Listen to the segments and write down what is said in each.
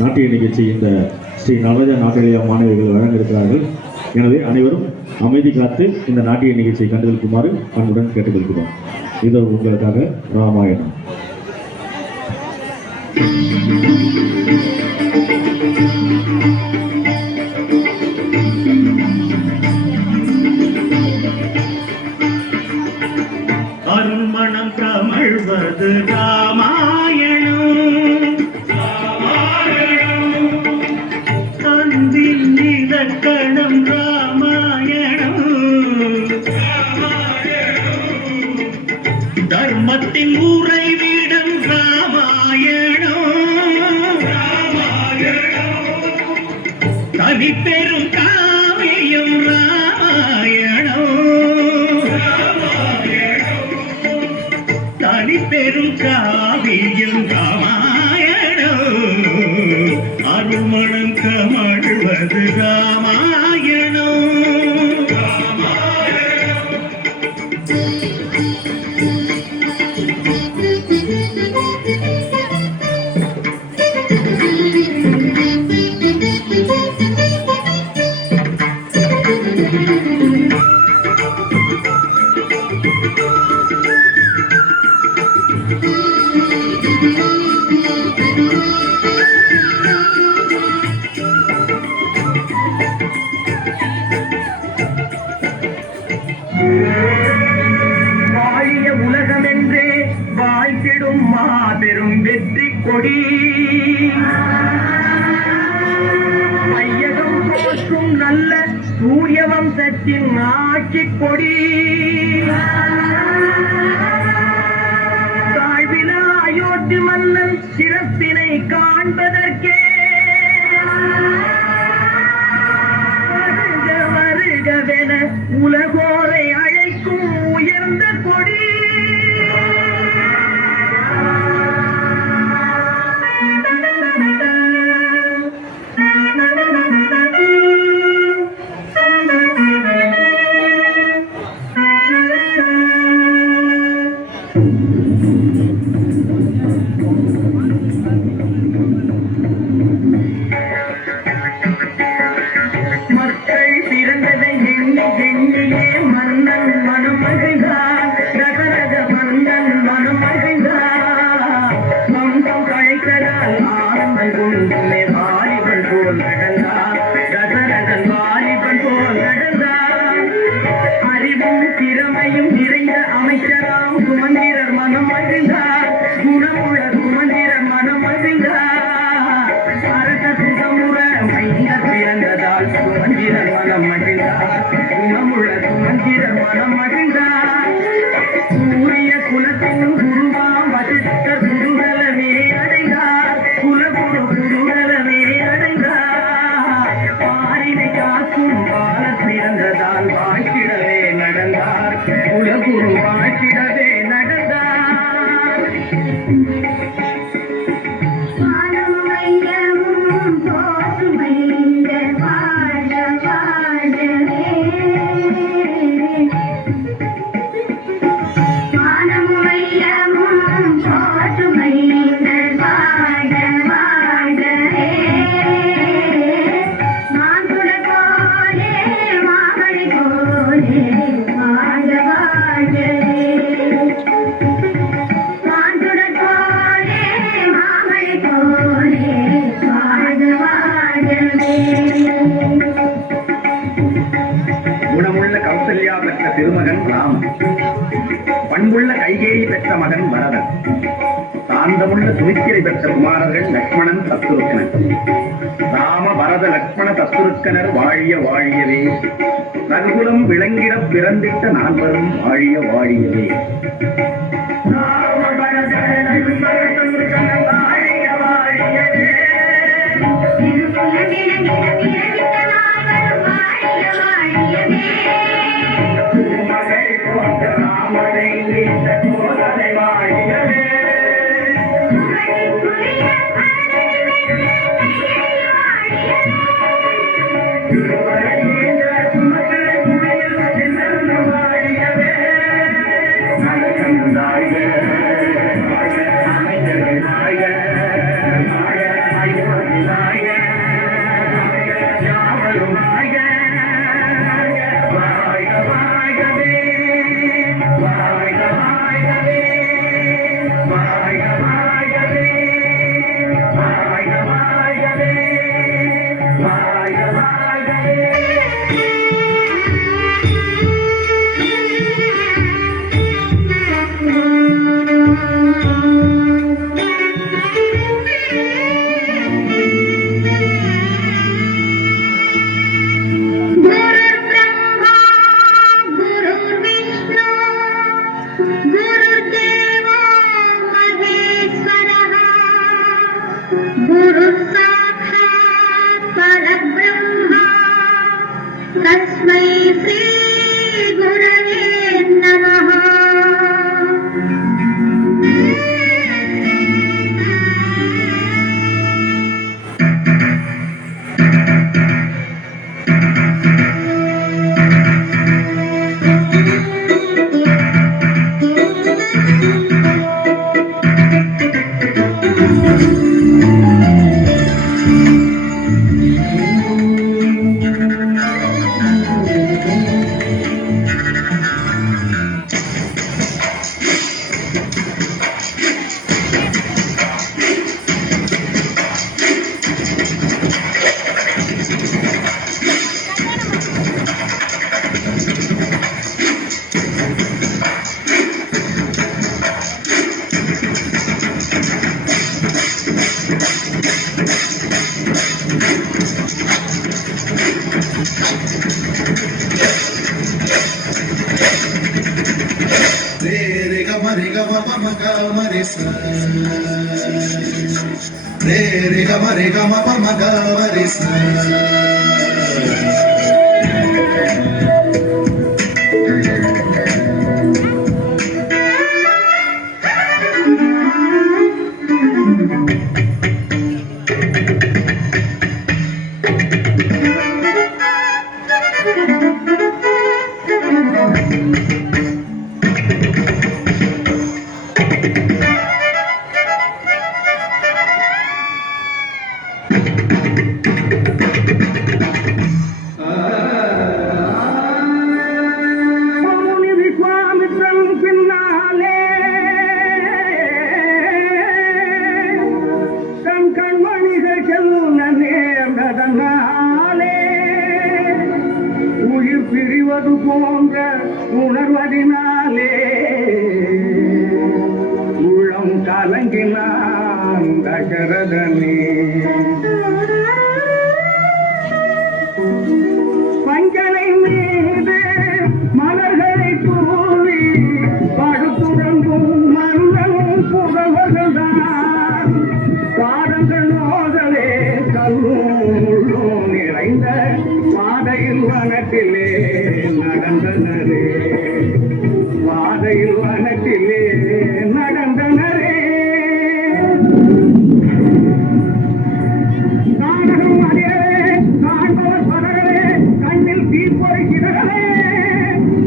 நாட்டிய நிகழ்ச்சி இந்த ஸ்ரீ நடராஜா நாட்டிய மாணவிகள் வழங்க இருக்கிறார்கள். எனவே அனைவரும் அமைதி காத்து இந்த நாட்டிய நிகழ்ச்சியை கண்டுபிடிக்குமாறு அன்புடன் கேட்டுக்கொள்கிறோம். இது உங்களுக்காக ராமாயணம். அருமணம் கமழ்வது ராமாயணம், அன்பில் இலக்கணம் ராமாயணம், தர்மத்தின் உறைவிடம் ராமாயணம், தனி பெரும் காவியம் ராமாயணம், தனி பெரும் காவியம் ராமாயணம், அருள்மணம் கமழ்வது ராமாயணம். வாழிய உலகமென்றே வாழ்த்திடும் மாபெரும் வெற்றி கொடி, ஐயகம் போற்றும் நல்ல சூரிய வம்சத்தின் ஆட்சி கொடி, தாழ்வில அயோத்தி மன்னன் சிறப்பினை காண்பதற்கே வருக வருகவென உலகோரை அழைக்கும் உயர்ந்த கொடி. மக்கள் பிறந்ததை எண்ணி எண்ணியே மன்னன் மனம் மகிழ்ந்தார், நகரக மன்னன் மனம் மகிழ்ந்தார், சொந்தம் கழைத்ததால் ஆனந்தம் கொண்டுமே வாலிபன் போல் நடந்தார், தசரதன் வாலிபன் போல் நடந்தார், அறிவும் திறமையும் நிறைந்த அமைச்சராம் சுமந்திரர் மனம் மகிழ்ந்தார், குணமுள்ள சுமந்திரர் மனம் மகிழ்ந்தார், அரச சுகமுற மைந்த பிறந்ததால் சுமந்திரர் மனம் மகிழ்ந்தார், குணமுள்ள சுமந்திரர் மனம் மகிழ்ந்தார், சூரிய குலத்தின் குருவாம் வசிஷ்டர் குருகலமே அடைந்தார், குலகுரு குருகலமே அடைந்தார், பாரினை காக்கும் பாலர் பிறந்ததால் வாழ்த்திடவே நடந்தார், குலகுரு வாழ்த்திடவே நடந்தார். குணமுள்ள கௌசல்யா பெற்ற திருமகன் ராமன், பண்புள்ள கைகேயி பெற்ற மகன் பரதன், சாந்தமுள்ள சுமித்திரை பெற்ற குமாரர்கள் லக்ஷ்மணன் சத்ருக்கனன். ராம பரத லக்ஷ்மண சத்ருக்கனர் வாழிய வாழியவே, ரகுகுலம் விளங்கிட பிறந்திட்ட நால்வரும் வாழிய வாழியவே. ராம பரத லக்ஷ்மண சத்ருக்கனர் வாழிய வாழியவே, ராமனை நீண்ட கோதலை வாழியவே, வாழியவே, गुरु साक्षात् परब्रह्म तस्मै श्री गुरवे नमः। Re ga ma pa ma ga ma re sa. Re ga ma pa ma ga ma re sa. Mouni Vishwamitran பின்னாலே தன் கண்மணிகள் செல்ல நேர்ந்ததனாலே உயிர் பிரிவது போன்ற உணர்வதினாலே உள்ளம் கலங்கினான் தசரதனே. பஞ்சனை மீது மலர்களை தூவி படுத்துறங்கும் மன்னனும் புகழ்வதுதான் பாடங்கள் நோதலே கல்லும் நிறைந்த பாதையில் வனத்திலே நடந்தனரே, பாதையில் வனத்திலே நடந்தனரே. நாடகம் அறியவே காண்பவர் பலரே கண்ணில் தீப்பொறிக்கிறே.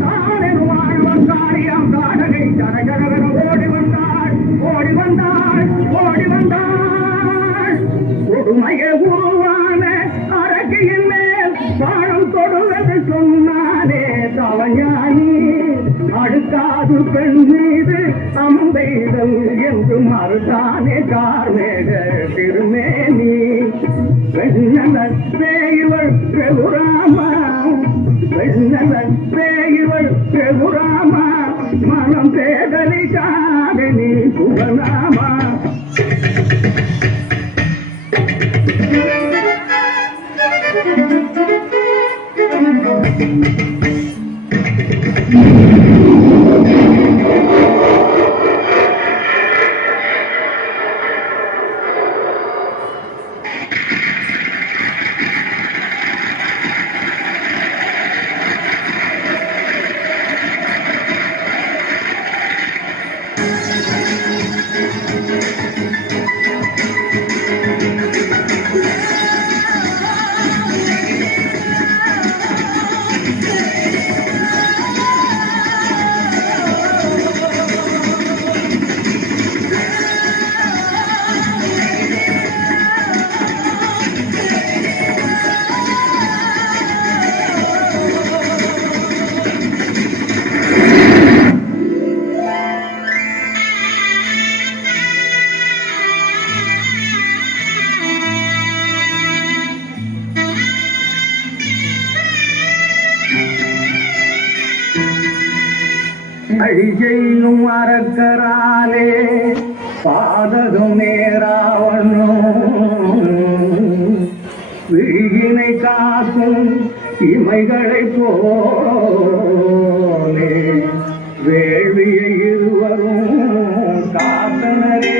தானெரு வாழ்வன் காரியம் காடகை தரகரவன ஓடி வந்தாள், ஓடி வந்தாள், ஓடி வந்தாள். கொடுமையை உருவான அரக்கையின் மேல் பாடம் தொடுவது சொன்னானே தவஞானி. அடுக்காது பெண் மீது அம்பெய்தல் என்று மறுத்தானே கார்மேக திருமேனி. பெண்ணல் பேய்வள் பிரபுராமா, பெண்ணல் பேய்வள் பிரபுராமா, மனம் பேதலி சாதனி புகழாமா. அழிஜெய்யும் அறக்கராலே பாதகம் நேராவண்ணும் விழியினை காக்கும் இமைகளை போலே வேள்வியை இருவரும் காத்தனரே.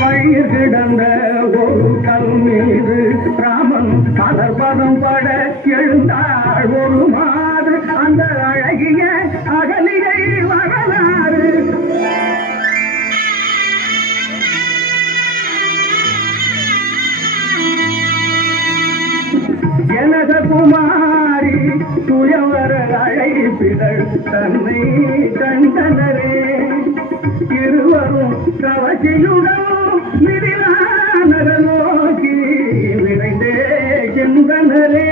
பயிர் கிடந்த ஒரு கல் மீது ராமன் மலர்பதம் பட எழுந்தாள் ஒரு மாது. அந்த அழகிய அகலிகை வரலாறு எனத குமாரி துயவர அழைப்பிதழ் தன்னை கண்டனரே. இருவரும் கவசியுடன் மிதிலானர நோக்கி விரைந்தே சென்றனரே.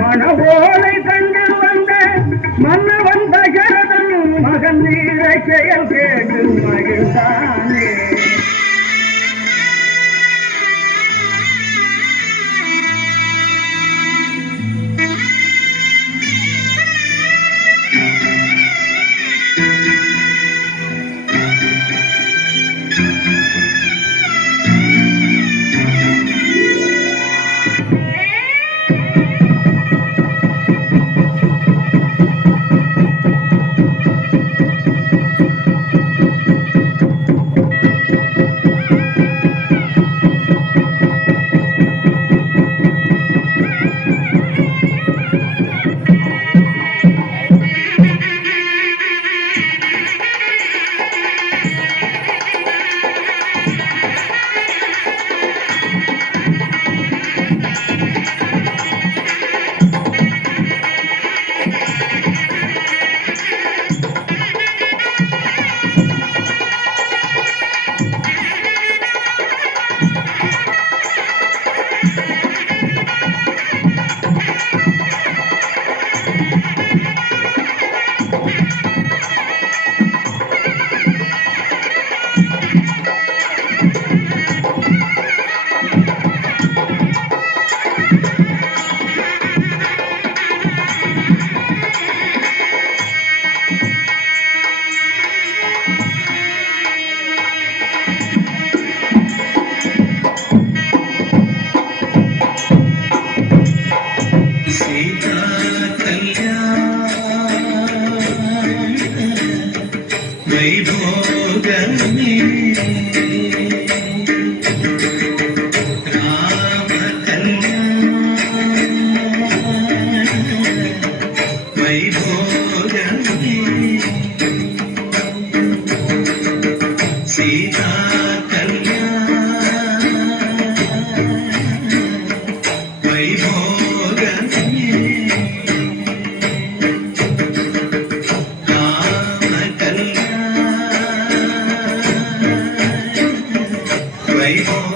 மனவோலை கண்டு வந்த மன்னவன் தசரதன் மகன் வீர செயல் கேட்டு மகிழ்ந்தானே. सीता कल्याण वैभोगमे राम कल्याण वैभोगमे सीता कल्याण वैभोगमे राम कल्याण वैभोगमे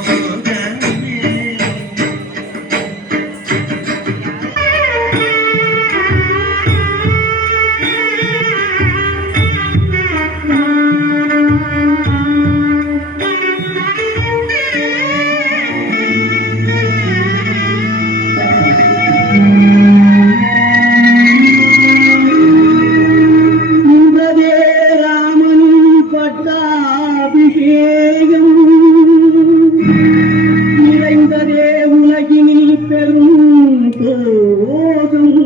இன்பதே ராமன் பட்டாபிஷேகம் நிறைந்ததே உலகினில் பெரும் போதும்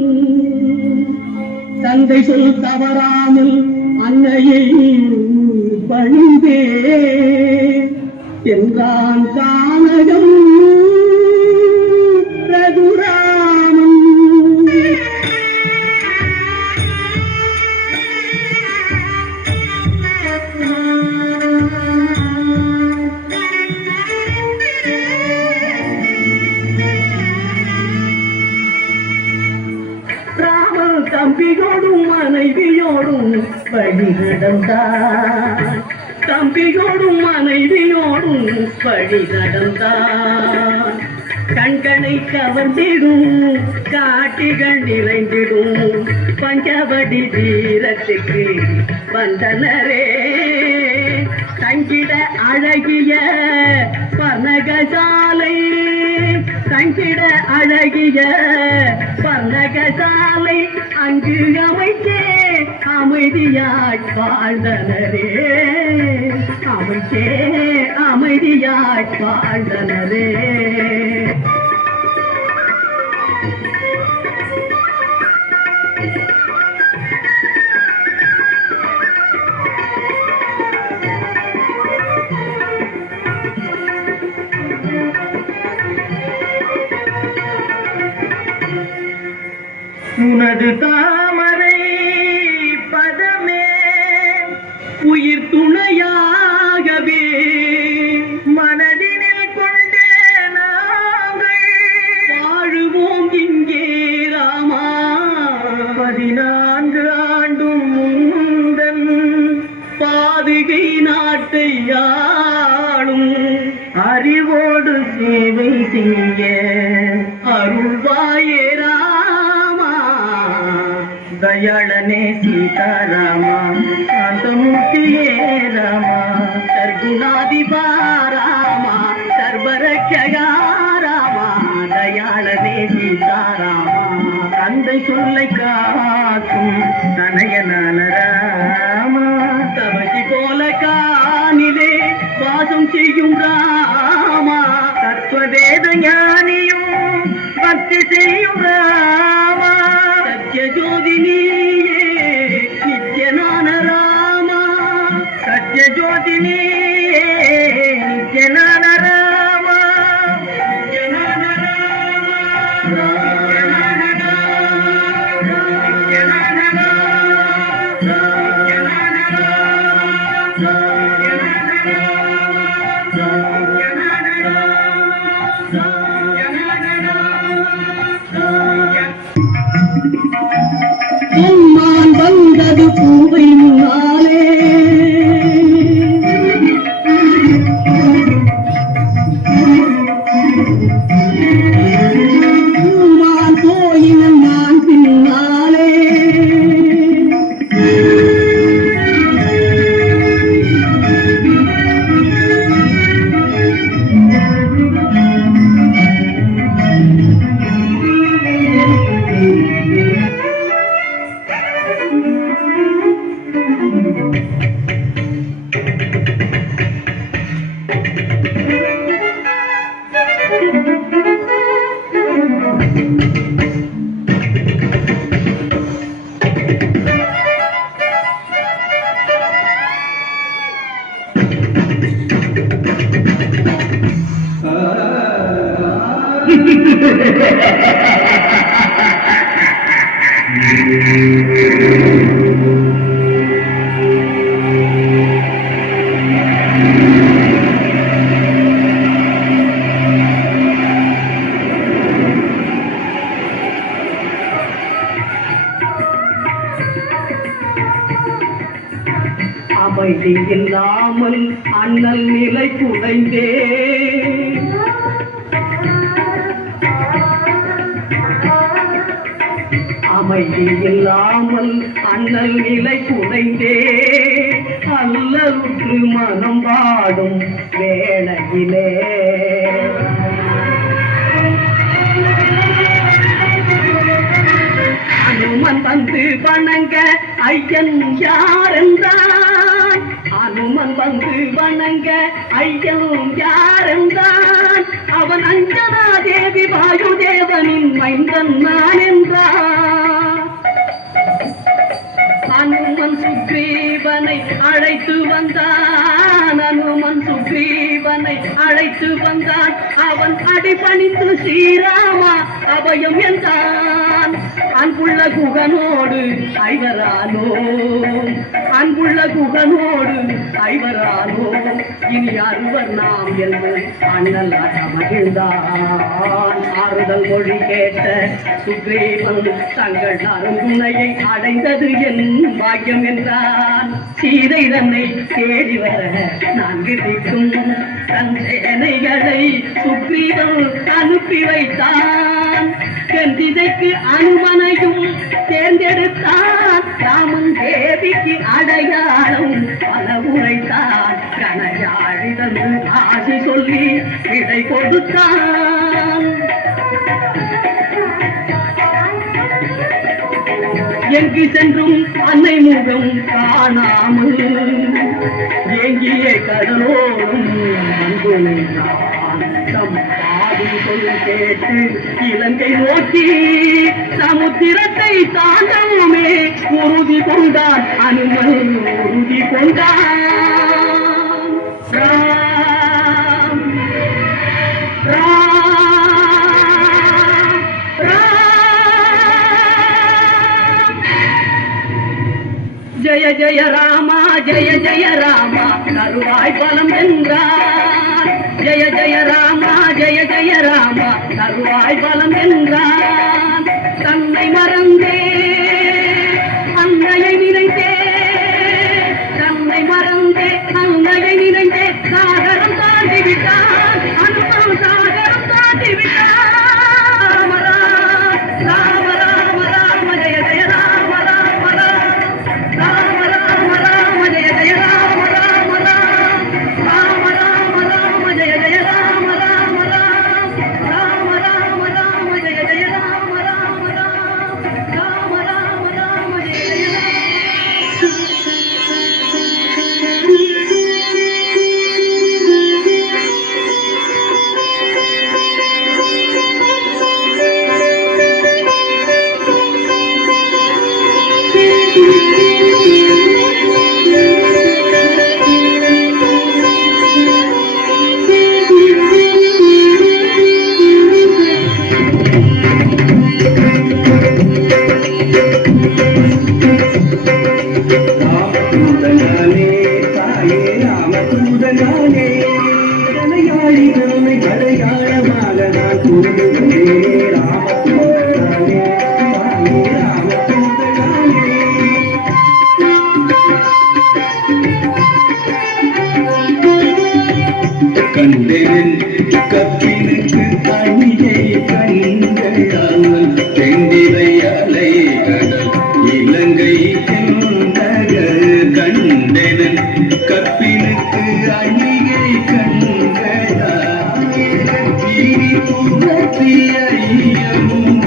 தந்தை சொல் தவறாமல் அன்னையை பணிந்தே என்றான் கானகம் ரகுராமன். ராமன் தம்பியோடும் மனைவியோடும் வழி நடந்தார். தம்பியோடும் மனைவியோடும் வழி நடந்தார். கண்களை கவர்ந்திடும் காட்சிகள் நிறைந்திடும் பஞ்சவடி தீரத்துக்கு வந்தனரே. தங்கிட அழகிய பனகசாலை, தங்கிட அழகிய பனகசாலை அங்கு அமைச்சே அமைதியாய் வாழ்ந்தனரே. அமைச்சே அமைதியாய் வாழ்ந்தனரே. உனது தாமரை பதமே உயிர் துணையாகவே மனதினில் கொண்டே நாங்கள் வாழுவோம் இங்கே ராமா. 14 ஆண்டும் முந்தன் பாதுகை நாட்டை ஆளும் அறிவோடு சேவை செய்ய அருள்வாயே ராமா. தயாளனே சீதாராமா, சாந்தமூர்த்தியே ராமா, சர்க்குணாதிபா ராமா, சர்வரட்சகா ராமா. தயாளனே சீதாராமா, தந்தை சொல்லை காக்கும் தனையனான ராமா. தவசி போல காணிலே வாசம் செய்யும் ராமா. தத்துவவேத ஞானியும் பக்தி செய்யும் ராமா. சத்ய ஜோதி நீயே நித்யனான ராமா. சத்ய ஜோதி நீயே நித்யனான ராமா. நித்யனான ராமா. நித்யனான ராமா. பொன்மான் வந்தது பூவை முன்னாலே. பூமான் போயினும் நான் பின்னாலே. அமைதி இல்லாமல் அண்ணல் நிலை குலைந்தே அமைதி இல்லாமல் அண்ணல் நிலை குலைந்தே அல்லலுற்று மனம் பாடும் வேளையிலே அனுமன் வந்து வணங்க ஐயன் யாரென்றான் அனுமன் வந்து வணங்க ஐயன் யாரென்றான் அவன் அஞ்சனா தேவி வாயுதேவனின் மைந்தன் நான் என்றான் அனுமன் சுக்ரீவனை அழைத்து வந்தான் அனுமன் சுக்ரீவனை அழைத்து வந்தான் அவன் அடிபணிந்து ஸ்ரீராமா அபயம் என்றான் அன்புள்ள குகனோடு ஐவரானோ அன்புள்ள குகனோடு ஐவரானோ இனி அறுவர் நாம் என்று அண்ணலாக மகிழ்ந்தான் ஆறுதல் மொழி கேட்ட சுக்ரீவன் தங்கள் அருங்குணையை அடைந்தது என் பாக்கியம் என்றான் சீதை தன்னை தேடி வர நான்கு திக்கும் தன் சேனைகளை சுக்ரீவன் அனுப்பி வைத்தான் திசைக்கு அனுமனையும் தேர்ந்தெடுத்தான் ராமன் தேவிக்கு அடையாளம் பல உரைத்தான் கனையாழி தந்து ஆசி சொல்லி விடை கொடுத்தான் எங்கு சென்றும் அன்னை முகம் காணாமல் எங்கிய கடலோடும் அன்பு நின்றான் சொல் கேட்டு இலங்கை நோக்கி சமுத்திரத்தை தாண்டவுமே உறுதி கொண்டான் அனுமன் உறுதி கொண்டான் ராம் ராம் ராம் ஜய ஜய ராமா ஜய ஜய ராமா கருவாய் பலம் என்றார் ஜய ஜய ராமா ஜய ஜய ராமா கருவாய் பலம் என்றான் தன்னை மறந்தே அன்னையை நினைத்தே தன்னை மறந்தே அன்னையை நினைத்தே சாகரம் தாண்டி விட்டான் அனுபவம் சாகரம் தாண்டி விட்டான் ராம ராம ராம ஜய ஜய ராம ராம ராம ராம ராம ஜய ஜய ராம ராம ராம ராம ராம ஜய ஜய ராம ராம ராம ராம ராம ஜய ஜய ராம ராம ராம ராம ராம ஜய ஜய கண்டேன் கப்பினுக்கு அணியை கண்கள் தெண்டிலை அலை கடல் இலங்கை நகர் கண்டேன் கப்பினுக்கு அணியை கண்களாயிரி புகற்றிய ஐயமும்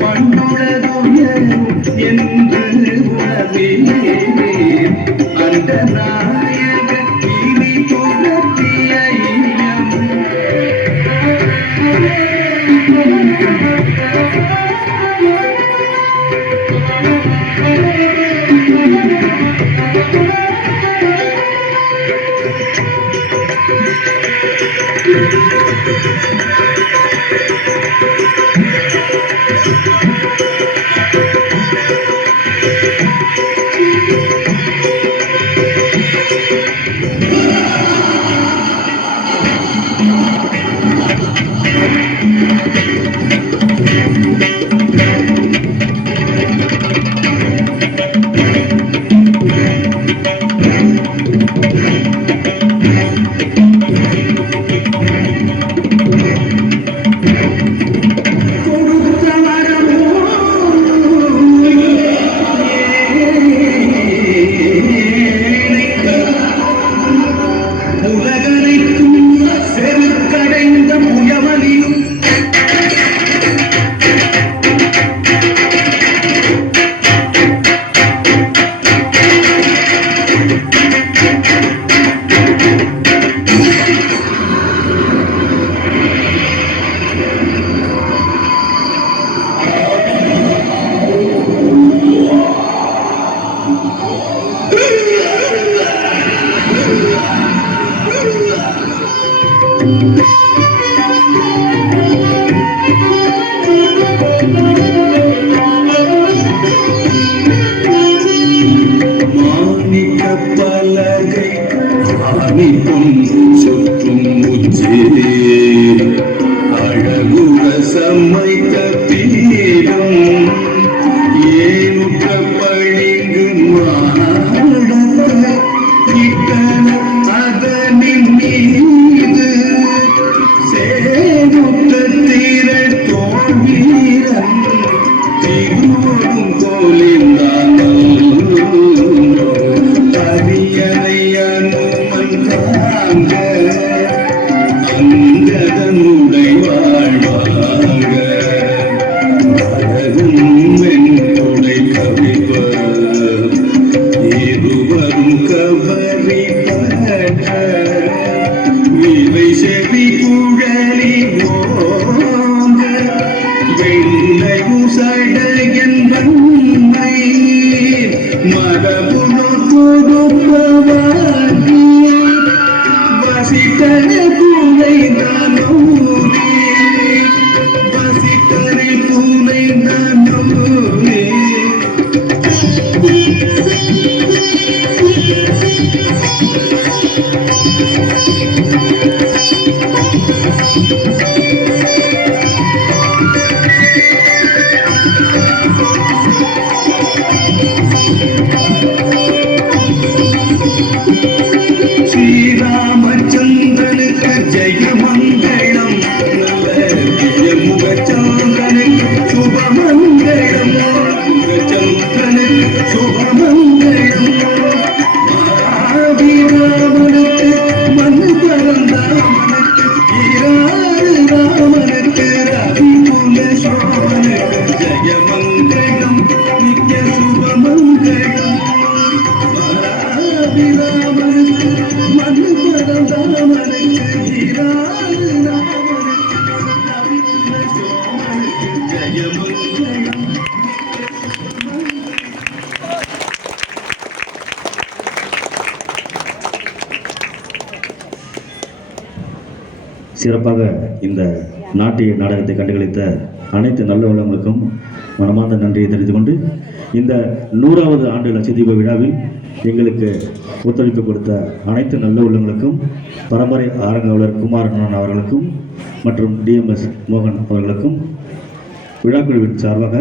பண்டுளதுயரும் என்று உணவிலே அந்த நாயக கிரி புகற்றிய வெண்குடை கவிவர் இருவரும் கவரி பட விவை செவி குழலி ஓங்க வெண்ணை உசடையன் வன்மை மரபுணோ கொடுப்பவாகி வசித்தன பூனை நானோரே வசித்தனை பூனை நானோரே ஸ்ரீராமச்சந்திரனுக்கு ஜெயமங்களம் நல்ல முகச்சந்திரனுக்கு சுபமங்களம் முகச்சந்திரனுக்கு சுபமங்களம் மகாவிராமனுக்கு மண்ணு பரந்தாமனுக்கு ஈராறு ராமனுக்கு ரவி குல சோமனுக்கு ஜெயமங்களம் நித்ய சுபமங்களம் மகாவிராமனுக்கு மண்ணு பரந்தாமனுக்கு ஈராறு ராமனுக்கு ரவி குல சோமனுக்கு ஜெயமங்களம். சிறப்பாக இந்த நாட்டிய நாடகத்தை கண்டுகளித்த அனைத்து நல்ல உள்ளவங்களுக்கும் மனமார்ந்த நன்றியை தெரிவித்துக் கொண்டு இந்த 100வது ஆண்டு லட்சதீப விழாவில் எங்களுக்கு ஒத்துழைப்பு கொடுத்த அனைத்து நல்ல உள்ளவங்களுக்கும் பரம்பரை அரங்காவலர் குமாரண்ணன் அவர்களுக்கும் மற்றும் டிஎம்எஸ் மோகன் அவர்களுக்கும் விழாக்குழுவின் சார்பாக